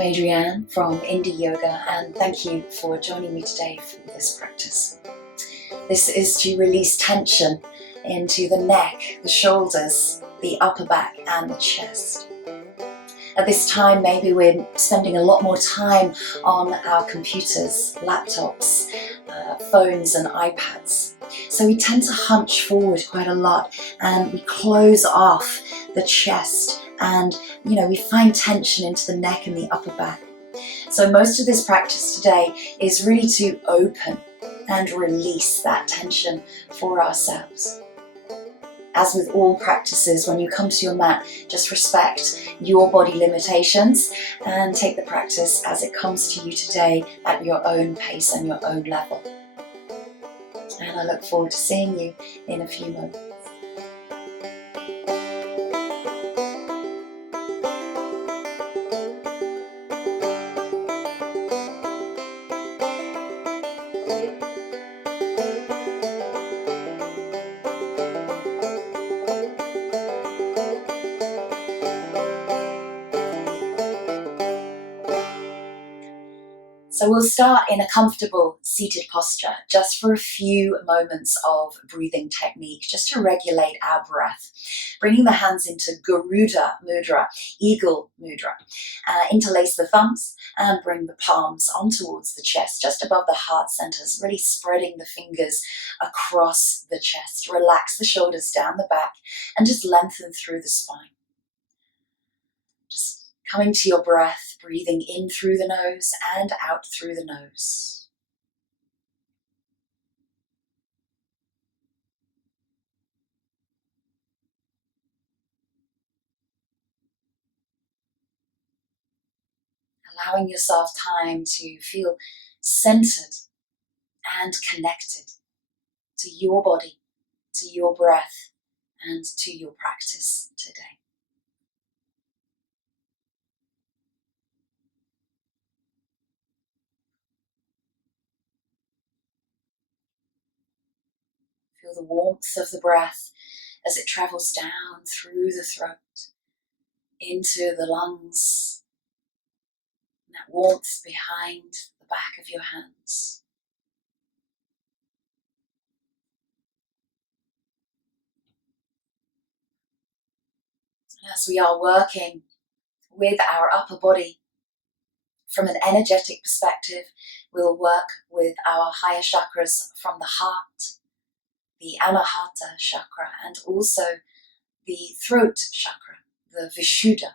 I'm Adrianne from Indyoga, and thank you for joining me today for this practice. This is to release tension into the neck, the shoulders, the upper back and the chest. At this time, maybe we're spending a lot more time on our computers, laptops, phones and iPads. So we tend to hunch forward quite a lot and we close off the chest and we find tension into the neck and the upper back. So most of this practice today is really to open and release that tension for ourselves. As with all practices, when you come to your mat, just respect your body limitations and take the practice as it comes to you today at your own pace and your own level. And I look forward to seeing you in a few moments. So we'll start in a comfortable seated posture, just for a few moments of breathing technique, just to regulate our breath. Bringing the hands into Garuda Mudra, Eagle Mudra. Interlace the thumbs and bring the palms on towards the chest, just above the heart centers, really spreading the fingers across the chest. Relax the shoulders down the back and just lengthen through the spine. Just coming to your breath, breathing in through the nose and out through the nose. Allowing yourself time to feel centered and connected to your body, to your breath, and to your practice today. Feel the warmth of the breath as it travels down through the throat, into the lungs, and that warmth behind the back of your hands. And as we are working with our upper body, from an energetic perspective, we'll work with our higher chakras from the heart, the Anahata chakra, and also the throat chakra, the Vishuddha.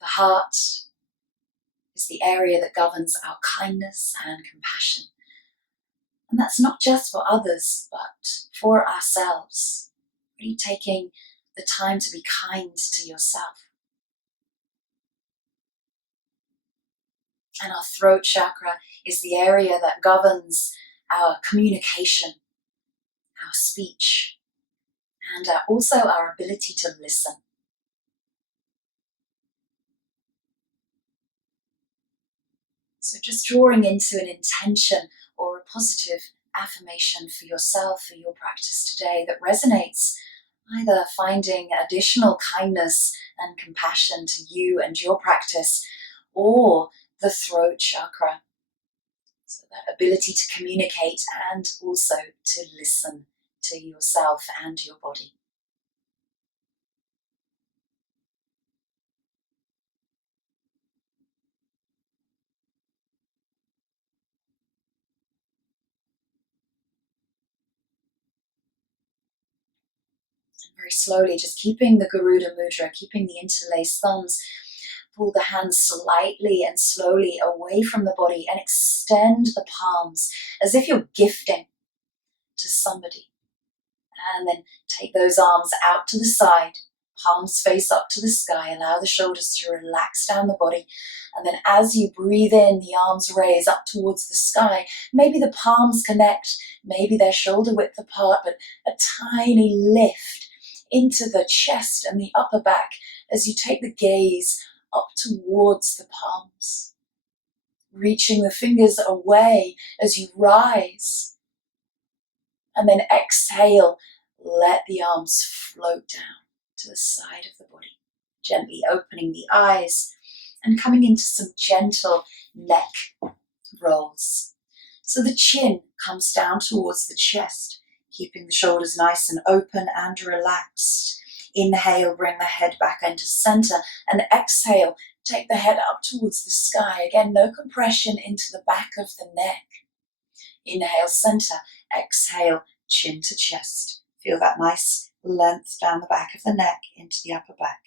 The heart is the area that governs our kindness and compassion. And that's not just for others, but for ourselves. Really taking the time to be kind to yourself. And our throat chakra is the area that governs our communication, our speech, and also our ability to listen. So just drawing into an intention or a positive affirmation for yourself, for your practice today that resonates, either finding additional kindness and compassion to you and your practice, or the throat chakra. So that ability to communicate and also to listen to yourself and your body. And very slowly, just keeping the Garuda Mudra, keeping the interlaced thumbs, pull the hands slightly and slowly away from the body and extend the palms as if you're gifting to somebody. And then take those arms out to the side, palms face up to the sky, allow the shoulders to relax down the body. And then as you breathe in, the arms raise up towards the sky. Maybe the palms connect, maybe they're shoulder width apart, but a tiny lift into the chest and the upper back as you take the gaze up towards the palms. Reaching the fingers away as you rise. And then exhale, let the arms float down to the side of the body. Gently opening the eyes and coming into some gentle neck rolls. So the chin comes down towards the chest, keeping the shoulders nice and open and relaxed. Inhale, bring the head back into center, and exhale, take the head up towards the sky. Again, no compression into the back of the neck. Inhale, center. Exhale, chin to chest. Feel that nice length down the back of the neck into the upper back.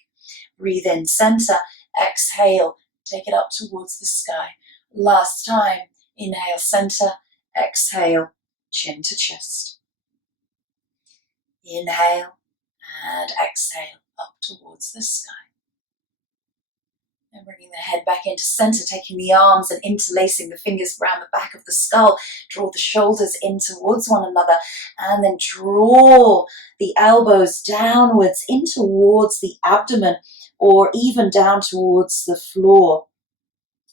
Breathe in, center. Exhale, take it up towards the sky. Last time. Inhale, center. Exhale, chin to chest. Inhale and exhale up towards the sky. And bringing the head back into center, taking the arms and interlacing the fingers around the back of the skull. Draw the shoulders in towards one another and then draw the elbows downwards in towards the abdomen or even down towards the floor.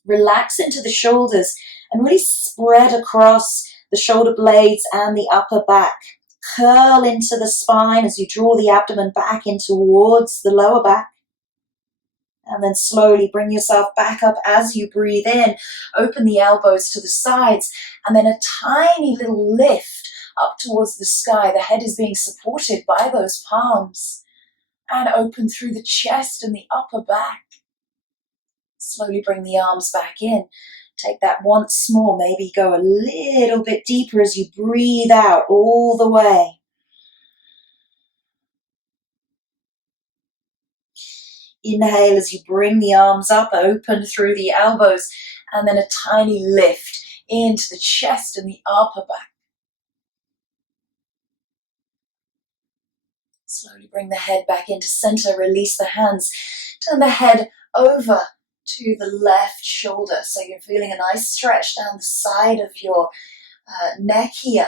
Relax into the shoulders and really spread across the shoulder blades and the upper back. Curl into the spine as you draw the abdomen back in towards the lower back. And then slowly bring yourself back up as you breathe in. Open the elbows to the sides and then a tiny little lift up towards the sky. The head is being supported by those palms. And open through the chest and the upper back. Slowly bring the arms back in. Take that once more. Maybe go a little bit deeper as you breathe out all the way. Inhale as you bring the arms up, open through the elbows, and then a tiny lift into the chest and the upper back. Slowly bring the head back into center, release the hands. Turn the head over to the left shoulder. So you're feeling a nice stretch down the side of your neck here.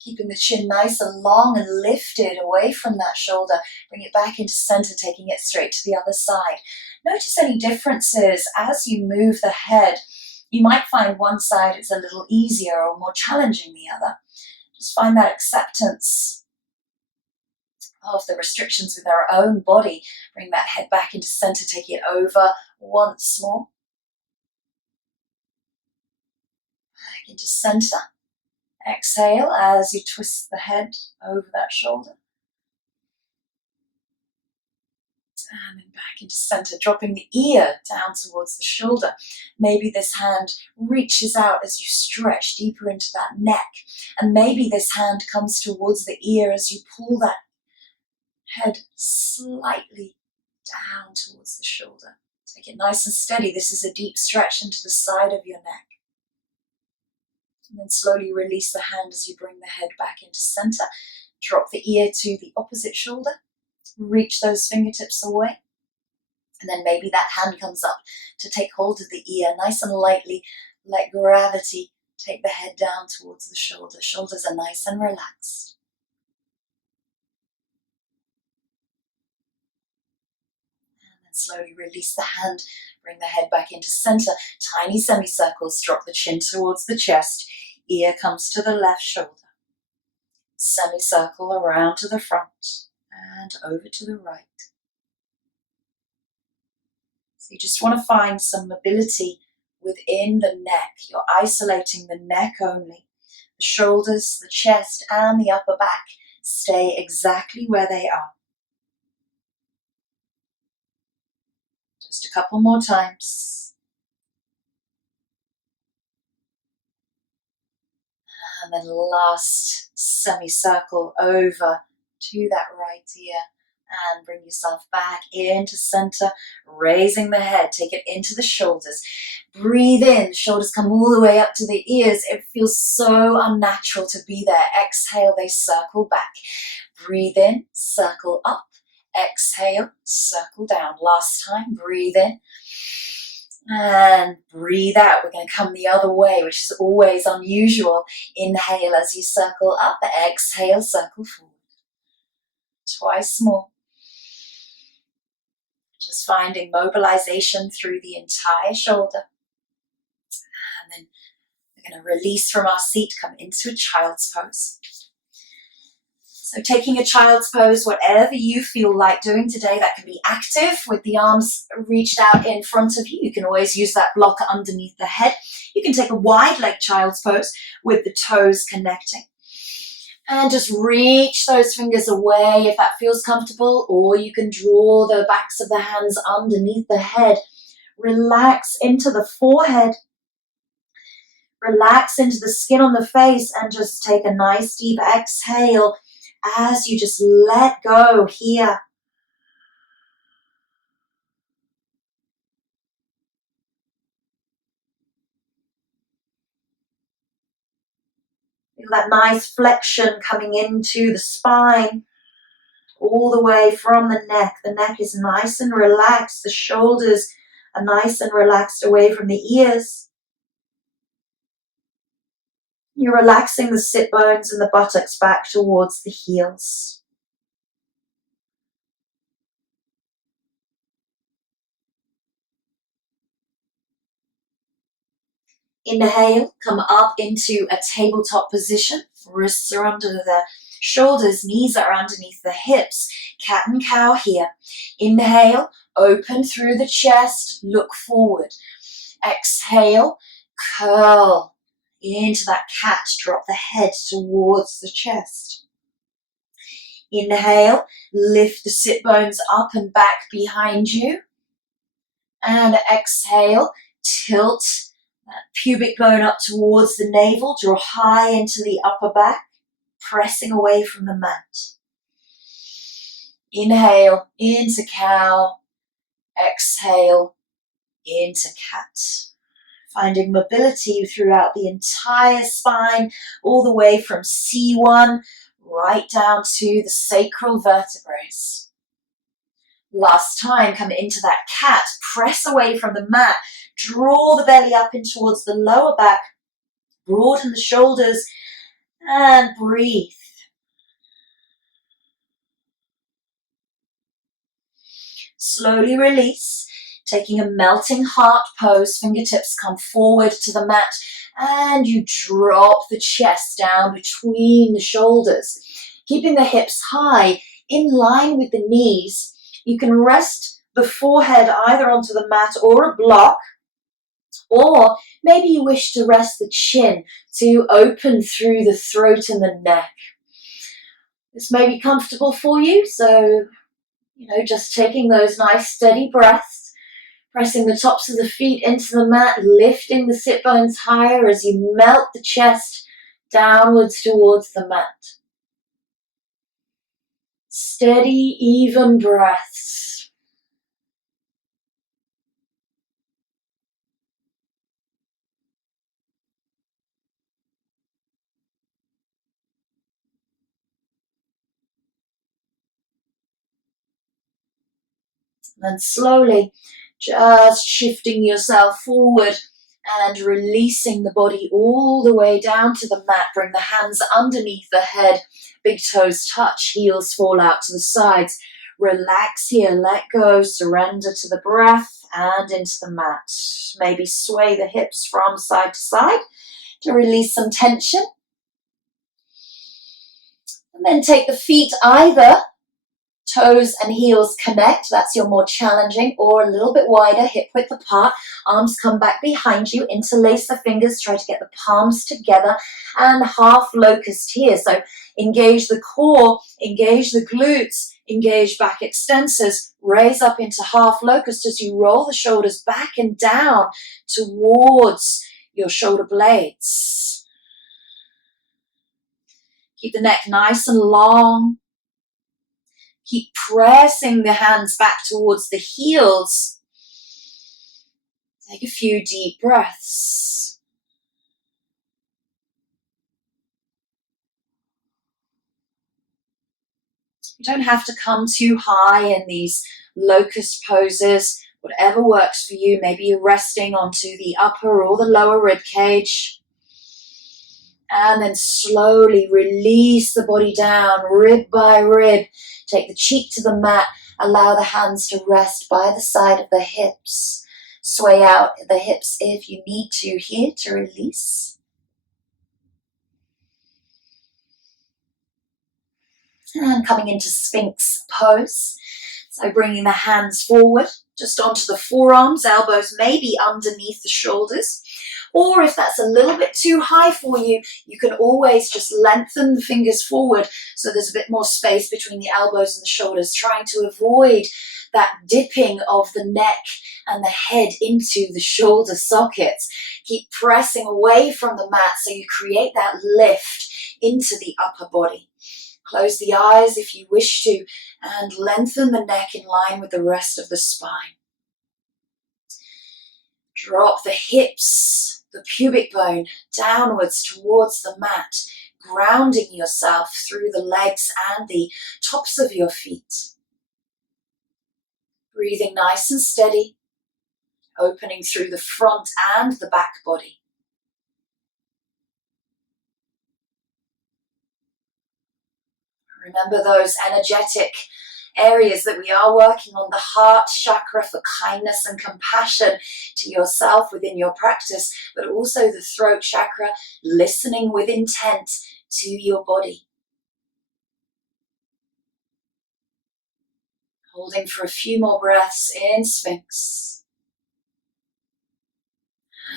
Keeping the chin nice and long and lifted away from that shoulder. Bring it back into center, taking it straight to the other side. Notice any differences as you move the head. You might find one side is a little easier or more challenging than the other. Just find that acceptance of the restrictions with our own body. Bring that head back into center, take it over once more. Back into center. Exhale as you twist the head over that shoulder. And then back into center, dropping the ear down towards the shoulder. Maybe this hand reaches out as you stretch deeper into that neck. And maybe this hand comes towards the ear as you pull that head slightly down towards the shoulder. Take it nice and steady. This is a deep stretch into the side of your neck. And then slowly release the hand as you bring the head back into center. Drop the ear to the opposite shoulder. Reach those fingertips away. And then maybe that hand comes up to take hold of the ear. Nice and lightly, let gravity take the head down towards the shoulder. Shoulders are nice and relaxed. And then slowly release the hand. Bring the head back into center. Tiny semicircles. Drop the chin towards the chest. Ear comes to the left shoulder. Semicircle around to the front and over to the right. So you just want to find some mobility within the neck. You're isolating the neck only. The shoulders, the chest, and the upper back stay exactly where they are. Just a couple more times. And then last semicircle over to that right ear and bring yourself back into center, raising the head, take it into the shoulders. Breathe in, shoulders come all the way up to the ears. It feels so unnatural to be there. Exhale, they circle back. Breathe in, circle up. Exhale, circle down. Last time, breathe in. And breathe out. We're going to come the other way, which is always unusual. Inhale as you circle up. Exhale, circle forward. Twice more. Just finding mobilization through the entire shoulder. And then we're going to release from our seat, come into a child's pose. So taking a child's pose, whatever you feel like doing today, that can be active with the arms reached out in front of you. You can always use that blocker underneath the head. You can take a wide leg child's pose with the toes connecting. And just reach those fingers away if that feels comfortable, or you can draw the backs of the hands underneath the head. Relax into the forehead. Relax into the skin on the face and just take a nice deep exhale as you just let go here. Feel that nice flexion coming into the spine, all the way from the neck. The neck is nice and relaxed. The shoulders are nice and relaxed away from the ears. You're relaxing the sit bones and the buttocks back towards the heels. Inhale, come up into a tabletop position. Wrists are under the shoulders, knees are underneath the hips. Cat and cow here. Inhale, open through the chest, look forward. Exhale, curl into that cat, drop the head towards the chest. Inhale, lift the sit bones up and back behind you. And exhale, tilt that pubic bone up towards the navel, draw high into the upper back, pressing away from the mat. Inhale, into cow. Exhale, into cat. Finding mobility throughout the entire spine, all the way from C1 right down to the sacral vertebrae. Last time, come into that cat, press away from the mat, draw the belly up in towards the lower back, broaden the shoulders, and breathe. Slowly release, taking a melting heart pose, fingertips come forward to the mat, and you drop the chest down between the shoulders, keeping the hips high, in line with the knees. You can rest the forehead either onto the mat or a block, or maybe you wish to rest the chin to open through the throat and the neck. This may be comfortable for you, so just taking those nice steady breaths, pressing the tops of the feet into the mat, lifting the sit bones higher as you melt the chest downwards towards the mat. Steady, even breaths. Then slowly, just shifting yourself forward and releasing the body all the way down to the mat. Bring the hands underneath the head, big toes touch, heels fall out to the sides. Relax here, let go, surrender to the breath and into the mat. Maybe sway the hips from side to side to release some tension. And then take the feet either toes and heels connect, that's your more challenging, or a little bit wider, hip width apart, arms come back behind you, interlace the fingers, try to get the palms together, and half locust here. So engage the core, engage the glutes, engage back extensors, raise up into half locust as you roll the shoulders back and down towards your shoulder blades. Keep the neck nice and long. Keep pressing the hands back towards the heels. Take a few deep breaths. You don't have to come too high in these locust poses. Whatever works for you. Maybe you're resting onto the upper or the lower rib cage. And then slowly release the body down, rib by rib. Take the cheek to the mat. Allow the hands to rest by the side of the hips. Sway out the hips if you need to here to release. And coming into Sphinx pose. So bringing the hands forward, just onto the forearms, elbows maybe underneath the shoulders. Or if that's a little bit too high for you, you can always just lengthen the fingers forward so there's a bit more space between the elbows and the shoulders, trying to avoid that dipping of the neck and the head into the shoulder sockets. Keep pressing away from the mat so you create that lift into the upper body. Close the eyes if you wish to, and lengthen the neck in line with the rest of the spine. Drop the hips, the pubic bone, downwards towards the mat, grounding yourself through the legs and the tops of your feet. Breathing nice and steady, opening through the front and the back body. Remember those energetic areas that we are working on, the heart chakra for kindness and compassion to yourself within your practice, but also the throat chakra, listening with intent to your body. Holding for a few more breaths in Sphinx.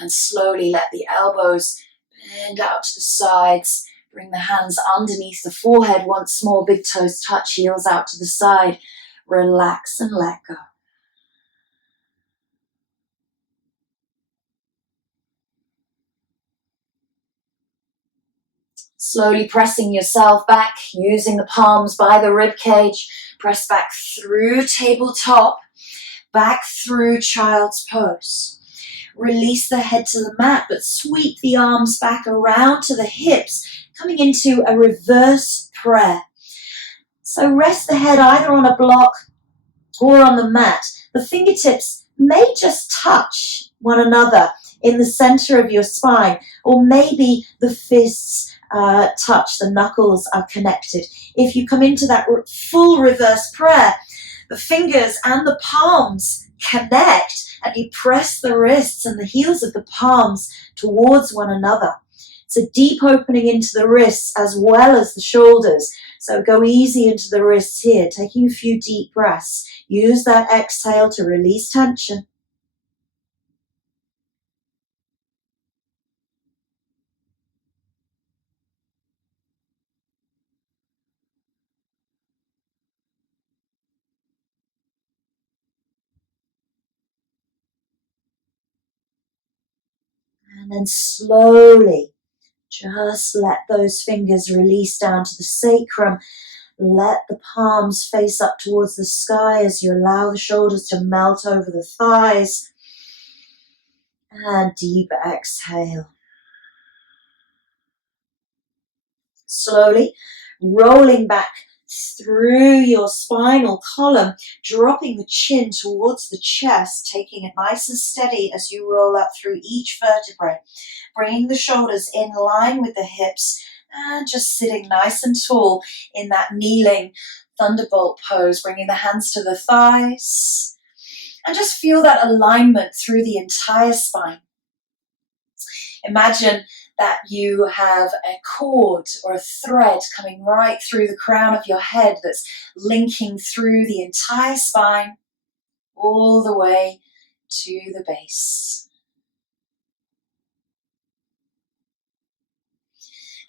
And slowly let the elbows bend out to the sides. Bring the hands underneath the forehead once more. Big toes touch, heels out to the side. Relax and let go. Slowly pressing yourself back, using the palms by the rib cage. Press back through tabletop, back through child's pose. Release the head to the mat, but sweep the arms back around to the hips, coming into a reverse prayer. So rest the head either on a block or on the mat. The fingertips may just touch one another in the center of your spine, or maybe the fists touch, the knuckles are connected. If you come into that full reverse prayer, the fingers and the palms connect, and you press the wrists and the heels of the palms towards one another. It's a deep opening into the wrists as well as the shoulders. So go easy into the wrists here, taking a few deep breaths. Use that exhale to release tension. And then slowly, just let those fingers release down to the sacrum. Let the palms face up towards the sky as you allow the shoulders to melt over the thighs. And deep exhale. Slowly rolling back through your spinal column, dropping the chin towards the chest, taking it nice and steady as you roll up through each vertebrae, bringing the shoulders in line with the hips, and just sitting nice and tall in that kneeling thunderbolt pose, bringing the hands to the thighs, and just feel that alignment through the entire spine. Imagine that you have a cord or a thread coming right through the crown of your head that's linking through the entire spine all the way to the base.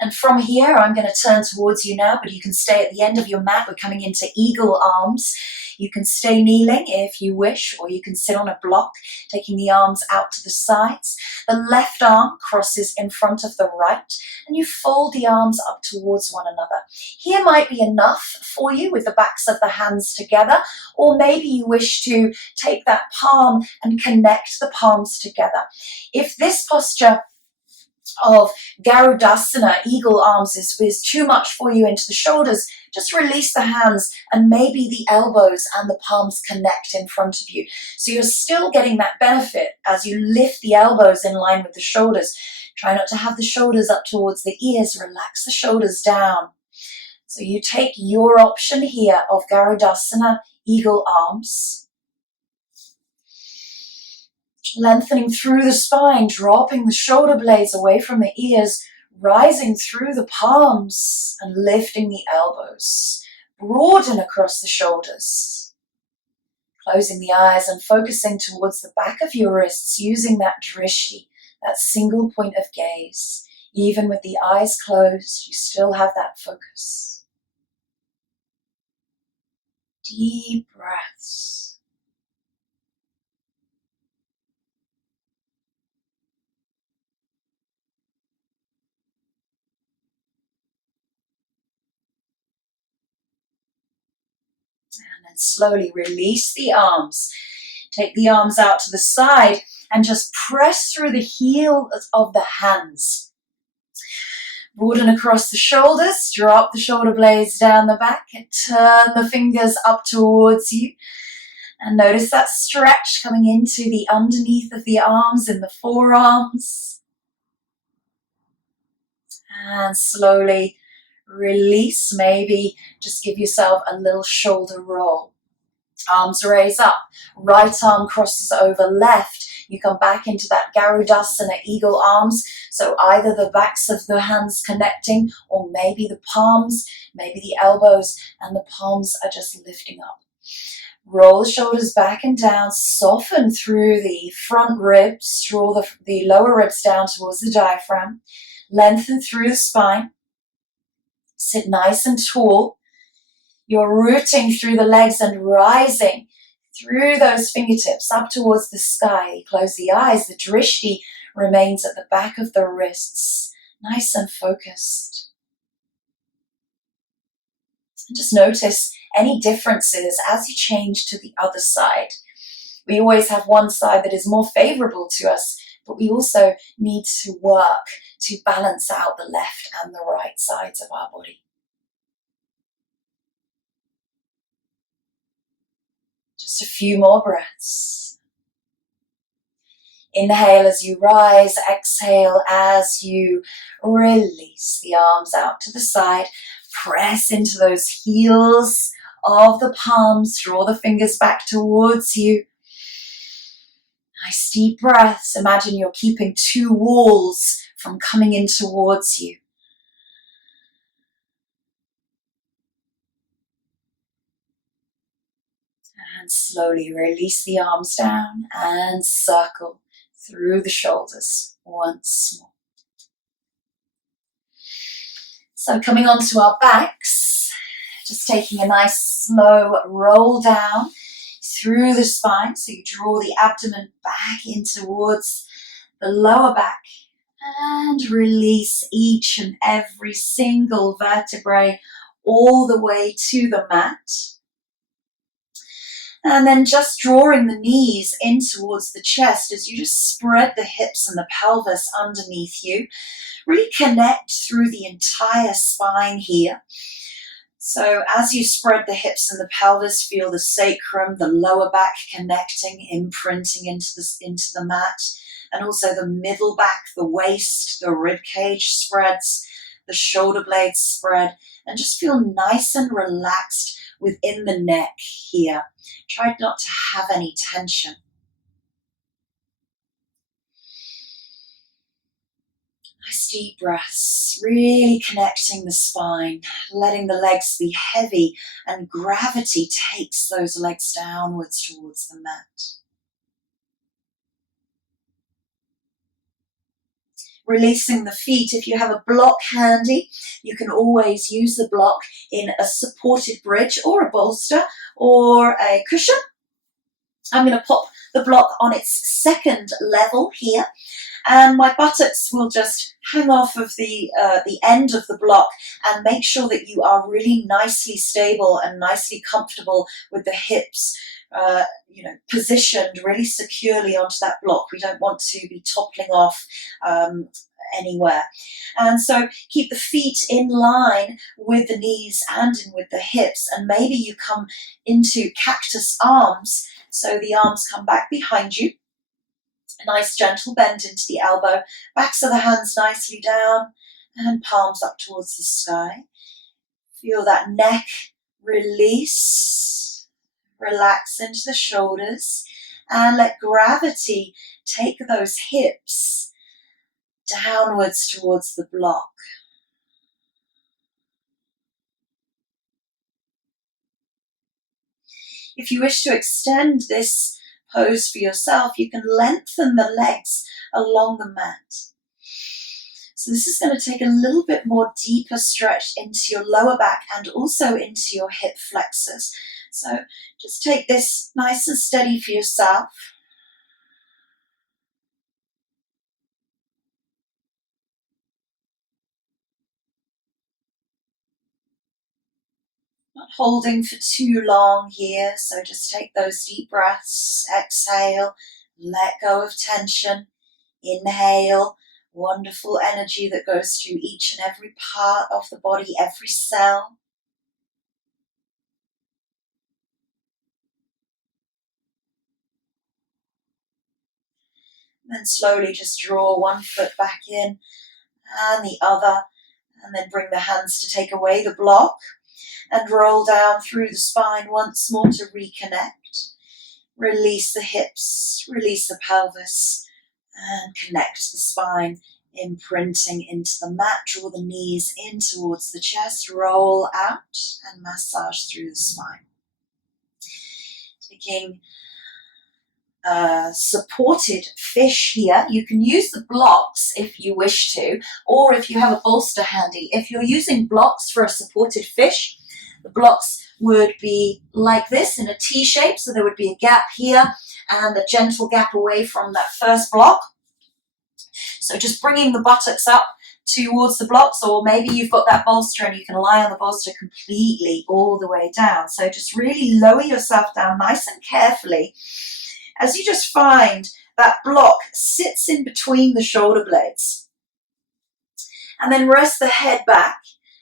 And from here, I'm going to turn towards you now, but you can stay at the end of your mat. We're coming into eagle arms. You can stay kneeling if you wish, or you can sit on a block, taking the arms out to the sides. The left arm crosses in front of the right, and you fold the arms up towards one another. Here might be enough for you with the backs of the hands together, or maybe you wish to take that palm and connect the palms together. If this posture of Garudasana, eagle arms, is too much for you into the shoulders, just release the hands and maybe the elbows and the palms connect in front of you. So you're still getting that benefit as you lift the elbows in line with the shoulders. Try not to have the shoulders up towards the ears, relax the shoulders down. So you take your option here of Garudasana, eagle arms. Lengthening through the spine, dropping the shoulder blades away from the ears, rising through the palms and lifting the elbows. Broaden across the shoulders. Closing the eyes and focusing towards the back of your wrists, using that drishti, that single point of gaze. Even with the eyes closed, you still have that focus. Deep breaths. And then slowly release the arms. Take the arms out to the side and just press through the heels of the hands. Broaden across the shoulders, drop the shoulder blades down the back and turn the fingers up towards you. And notice that stretch coming into the underneath of the arms in the forearms. And slowly release, maybe just give yourself a little shoulder roll. Arms raise up, right arm crosses over left. You come back into that Garudasana, eagle arms. So either the backs of the hands connecting, or maybe the palms, maybe the elbows and the palms are just lifting up. Roll the shoulders back and down, soften through the front ribs, draw the lower ribs down towards the diaphragm, lengthen through the spine, sit nice and tall. You're rooting through the legs and rising through those fingertips up towards the sky. Close the eyes. The drishti remains at the back of the wrists, nice and focused. And just notice any differences as you change to the other side. We always have one side that is more favorable to us, but we also need to work to balance out the left and the right sides of our body. Just a few more breaths. Inhale as you rise, exhale as you release the arms out to the side. Press into those heels of the palms, draw the fingers back towards you. Nice deep breaths. Imagine you're keeping two walls from coming in towards you. And slowly release the arms down and circle through the shoulders once more. So coming onto our backs, just taking a nice slow roll down through the spine. So you draw the abdomen back in towards the lower back and release each and every single vertebrae all the way to the mat. And then just drawing the knees in towards the chest as you just spread the hips and the pelvis underneath you. Really connect through the entire spine here. So as you spread the hips and the pelvis, feel the sacrum, the lower back connecting, imprinting into the mat. And also the middle back, the waist, the rib cage spreads, the shoulder blades spread. And just feel nice and relaxed within the neck here. Try not to have any tension. Nice deep breaths, really connecting the spine, letting the legs be heavy, and gravity takes those legs downwards towards the mat. Releasing the feet. If you have a block handy, you can always use the block in a supported bridge or a bolster or a cushion. I'm going to pop the block on its second level here, and my buttocks will just hang off of the end of the block, and make sure that you are really nicely stable and nicely comfortable with the hips positioned really securely onto that block. We don't want to be toppling off anywhere. And so keep the feet in line with the knees and in with the hips, and maybe you come into cactus arms, so the arms come back behind you. A nice gentle bend into the elbow, backs of the hands nicely down, and palms up towards the sky. Feel that neck release, relax into the shoulders, and let gravity take those hips downwards towards the block. If you wish to extend this pose for yourself, you can lengthen the legs along the mat. So this is going to take a little bit more deeper stretch into your lower back and also into your hip flexors. So just take this nice and steady for yourself. Not holding for too long here, so just take those deep breaths. Exhale, let go of tension. Inhale, wonderful energy that goes through each and every part of the body, every cell. Then slowly just draw one foot back in and the other, and then bring the hands to take away the block and roll down through the spine once more to reconnect. Release the hips, release the pelvis, and connect the spine, imprinting into the mat. Draw the knees in towards the chest, roll out and massage through the spine. Taking supported fish here. You can use the blocks if you wish to, or if you have a bolster handy. If you're using blocks for a supported fish, the blocks would be like this in a T shape, so there would be a gap here and a gentle gap away from that first block. So just bringing the buttocks up towards the blocks, or maybe you've got that bolster and you can lie on the bolster completely all the way down. So just really lower yourself down nice and carefully as you just find that block sits in between the shoulder blades. And then rest the head back,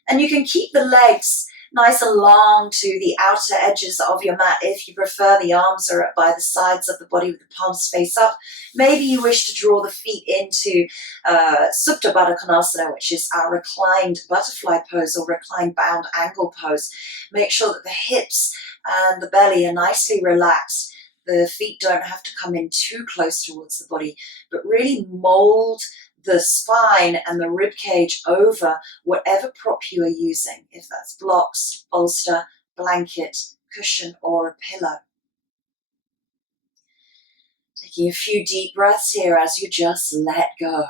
and you can keep the legs nice and long to the outer edges of your mat if you prefer. The arms are by the sides of the body with the palms face up. Maybe you wish to draw the feet into Supta Baddha Konasana, which is our reclined butterfly pose or reclined bound angle pose. Make sure that the hips and the belly are nicely relaxed. The feet don't have to come in too close towards the body, but really mold the spine and the rib cage over whatever prop you are using, if that's blocks, bolster, blanket, cushion, or a pillow. Taking a few deep breaths here as you just let go.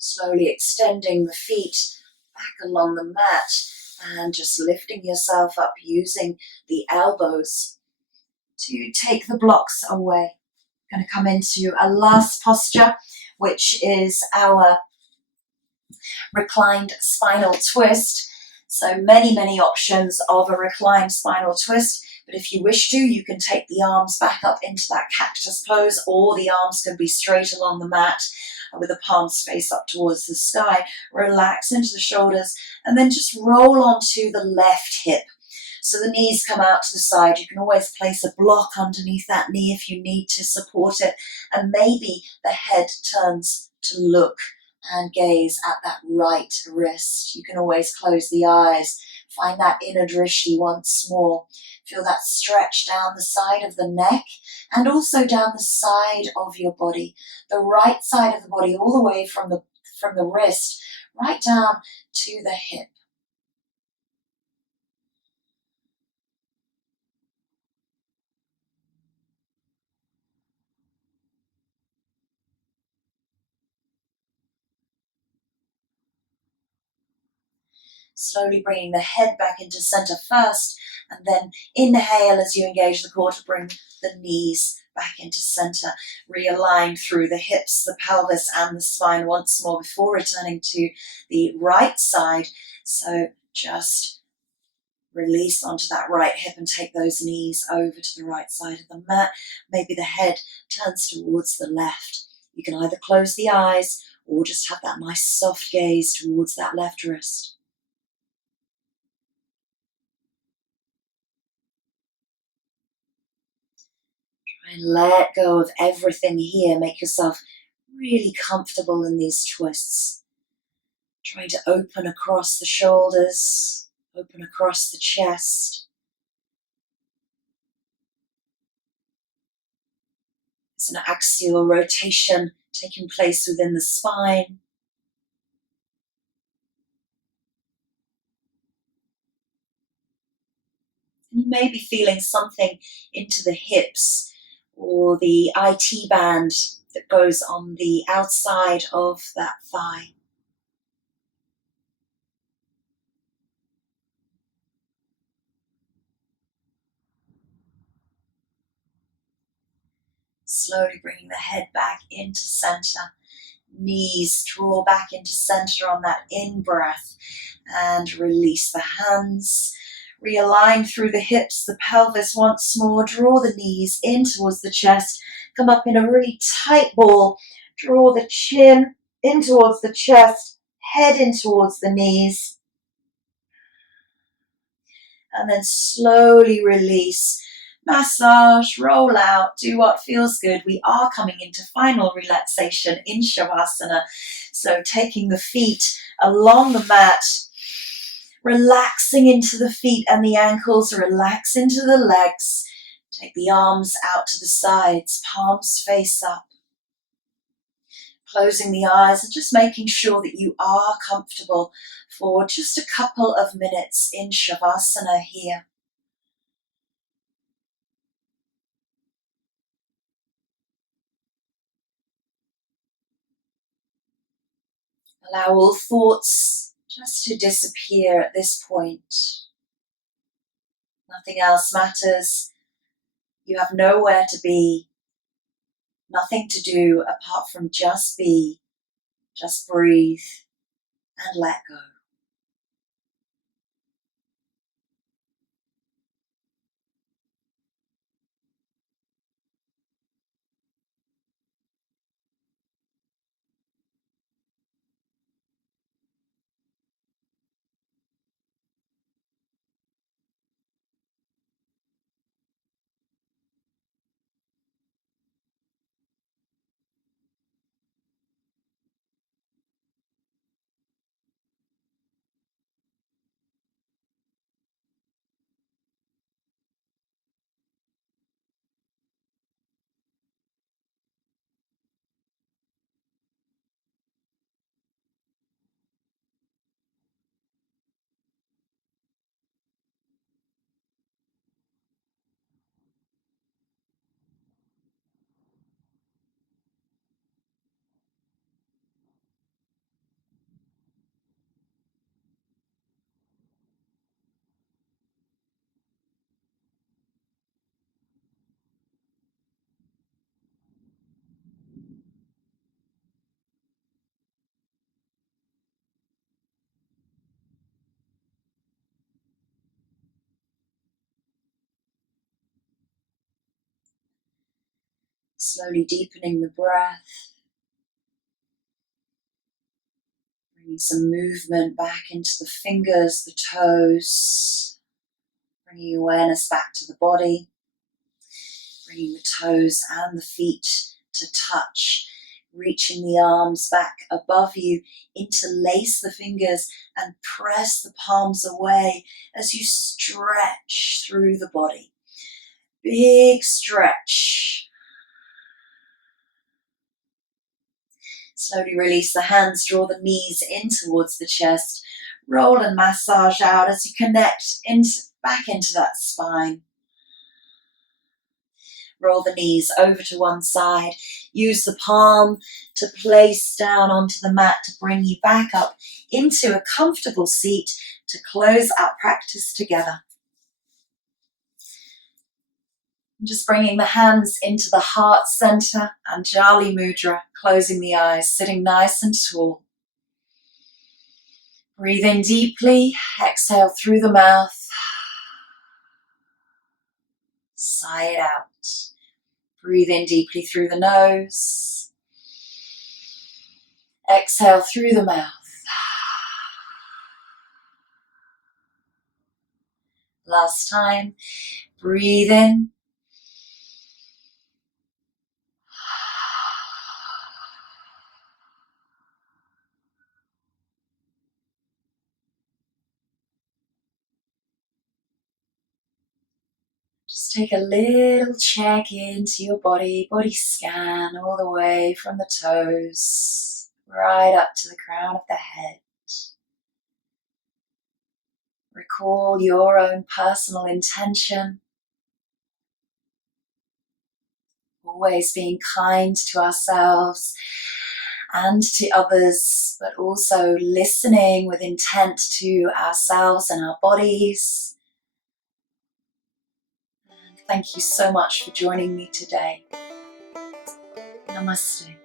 Slowly extending the feet back along the mat and just lifting yourself up using the elbows to take the blocks away. Going to come into a last posture, which is our reclined spinal twist. So many options of a reclined spinal twist, but if you wish to, you can take the arms back up into that cactus pose, or the arms can be straight along the mat with the palms face up towards the sky. Relax into the shoulders and then just roll onto the left hip. So the knees come out to the side. You can always place a block underneath that knee if you need to support it, and maybe the head turns to look and gaze at that right wrist. You can always close the eyes. Find that inner drishti once more. Feel that stretch down the side of the neck and also down the side of your body. The right side of the body, all the way from the wrist right down to the hip. Slowly bringing the head back into center first, and then inhale as you engage the core to bring the knees back into center. Realign through the hips, the pelvis, and the spine once more before returning to the right side. So just release onto that right hip and take those knees over to the right side of the mat. Maybe the head turns towards the left. You can either close the eyes or just have that nice soft gaze towards that left wrist. Try and let go of everything here. Make yourself really comfortable in these twists. Trying to open across the shoulders, open across the chest. It's an axial rotation taking place within the spine. And you may be feeling something into the hips or the IT band that goes on the outside of that thigh. Slowly bringing the head back into center. Knees draw back into center on that in-breath and release the hands. Realign through the hips, the pelvis once more. Draw the knees in towards the chest. Come up in a really tight ball. Draw the chin in towards the chest, head in towards the knees. And then slowly release. Massage, roll out, do what feels good. We are coming into final relaxation in Shavasana. So taking the feet along the mat, relaxing into the feet and the ankles, relax into the legs. Take the arms out to the sides, palms face up. Closing the eyes and just making sure that you are comfortable for just a couple of minutes in Shavasana here. Allow all thoughts just to disappear at this point. Nothing else matters. You have nowhere to be, nothing to do apart from just be, just breathe and let go. Slowly deepening the breath. Bringing some movement back into the fingers, the toes. Bringing awareness back to the body. Bringing the toes and the feet to touch. Reaching the arms back above you. Interlace the fingers and press the palms away as you stretch through the body. Big stretch. Slowly release the hands, draw the knees in towards the chest. Roll and massage out as you connect back into that spine. Roll the knees over to one side. Use the palm to place down onto the mat to bring you back up into a comfortable seat to close our practice together. Just bringing the hands into the heart center, Anjali Mudra, closing the eyes, sitting nice and tall. Breathe in deeply, exhale through the mouth. Sigh it out. Breathe in deeply through the nose. Exhale through the mouth. Last time. Breathe in. Just take a little check into your body scan all the way from the toes, right up to the crown of the head. Recall your own personal intention, always being kind to ourselves and to others, but also listening with intent to ourselves and our bodies. And thank you so much for joining me today. Namaste.